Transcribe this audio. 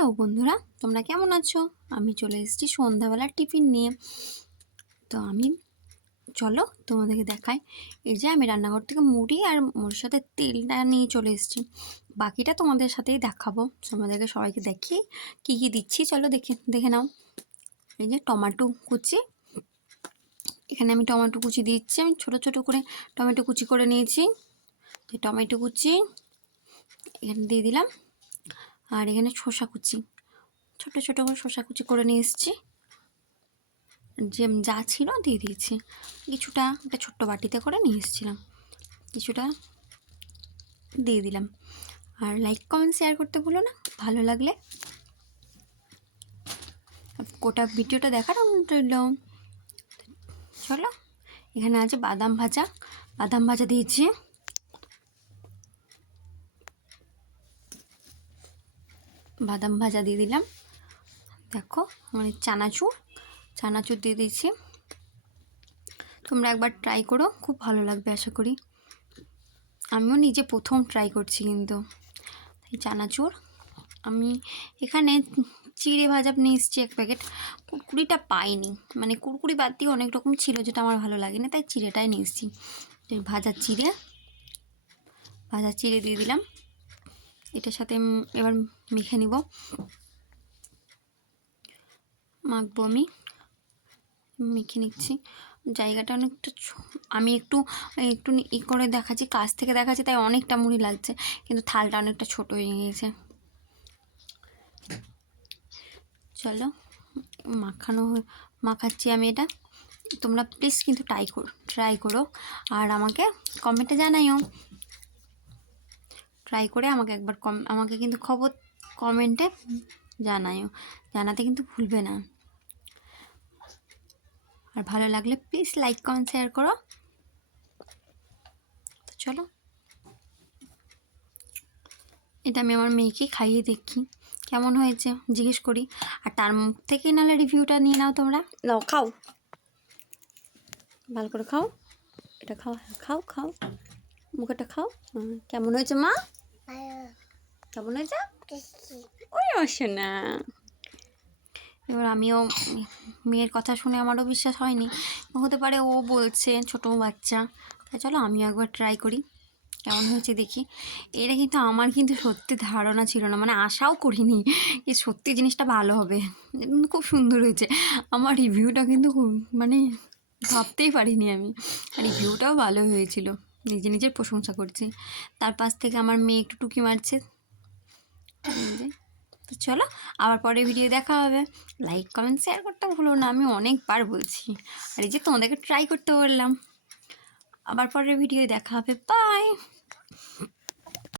Hello বন্ধুরা, তোমরা কেমন আছো? আমি চলে এসেছি সন্ধ্যাবেলার টিফিন নিয়ে। তো আমি, চলো তোমাদেরকে দেখাই। এই যে আমি রান্নাঘর থেকে মুড়ি আর ওর সাথে তেলটা নিয়ে চলে এসেছি। বাকিটা তোমাদের সাথেই দেখাবো। তোমাদেরকে সবাইকে দেখি কী কী দিচ্ছি। চলো দেখে দেখে নাও। এই যে টমাটো কুচি। এখানে আমি টমেটো কুচি দিচ্ছি। আমি ছোটো ছোটো করে টমেটো কুচি করে নিয়েছি। টমেটো কুচি এখানে দিয়ে দিলাম। আর এখানে শসা কুচি। ছোট ছোট করে শসা কুচি করে নিয়ে এসেছি। যে যা ছিল দিয়ে দিয়েছি। কিছুটা একটা ছোট্ট বাটিতে করে নিয়ে এসেছিলাম। কিছুটা দিয়ে দিলাম। আর লাইক কমেন্ট শেয়ার করতে ভুলো না। ভালো লাগলে গোটা ভিডিওটা দেখার রইল। চলো, এখানে আছে বাদাম ভাজা। বাদাম ভাজা দিয়েছি। বাদাম ভাজা দিয়ে দিলাম। দেখো মানে চানাচুর চানাচুর দিয়ে দিয়েছি। তোমরা একবার ট্রাই করো, খুব ভালো লাগবে আশা করি। আমিও নিজে প্রথম ট্রাই করছি কিন্তু চানাচুর। আমি এখানে চিড়ে ভাজা নিয়ে এসেছি এক প্যাকেট কুরকুরিটা পাইনি। মানে কুরকুরি বাদ দিয়ে অনেক রকম ছিল যেটা আমার ভালো লাগে না তাই চিড়েটাই নিয়ে এসেছি। ভাজা চিড়ে ভাজা চিড়ে দিয়ে দিলাম। এটার সাথে এবার মেখে নিব। মাখবো আমি। মেখে নিচ্ছি। জায়গাটা অনেকটা আমি একটু একটু ই করে দেখাচ্ছি। কাছ থেকে দেখাচ্ছি, তাই অনেকটা মুড়ি লাগছে। কিন্তু থালটা অনেকটা ছোট হয়ে গিয়েছে। চলো, মাখানো মাখাচ্ছি আমি এটা। তোমরা প্লিজ কিন্তু ট্রাই করো ট্রাই করো। আর আমাকে কমেন্টে জানাইও। ট্রাই করে আমাকে একবার কম, আমাকে কিন্তু খবর কমেন্টে জানাইও জানাতে কিন্তু ভুলবে না। আর ভালো লাগলে প্লিজ লাইক কমেন্ট শেয়ার করো। তো চলো। এটা আমি আমার মেয়েকে খাইয়ে দেখি। কেমন হয়েছে? জিজ্ঞেস করি। আর তার মুখ থেকেই নাহলে রিভিউটা নিয়ে নাও তোমরা। নাও, খাও। ভালো করে খাও। এটা খাও খাও খাও। মুখটা খাও। কেমন হয়েছে মা? কেমন হয়েছে? ওই আসে না। এবার আমিও মেয়ের কথা শুনে আমারও বিশ্বাস হয়নি। হতে পারে ও বলছে ছোটো বাচ্চা। তাই চলো আমিও একবার ট্রাই করি। কেমন হয়েছে দেখি। এটা কিন্তু আমার কিন্তু সত্যি ধারণা ছিল না। মানে আশাও করিনি যে সত্যি জিনিসটা ভালো হবে। কিন্তু খুব সুন্দর হয়েছে। আমার রিভিউটা কিন্তু খুব মানে ভাবতেই পারিনি আমি। আর রিভিউটাও ভালো হয়েছিল। নিজে নিজের প্রশংসা করছি। তার পাশ থেকে আমার মেয়ে একটু টুকি মারছে। তো চলো, আবার পরে ভিডিও দেখা হবে। লাইক কমেন্ট শেয়ার করতে ভুলো না, আমি অনেকবার বলছি। আর এই যে তোমাদেরকে ট্রাই করতে বললাম। আবার পরের ভিডিও দেখা হবে বাই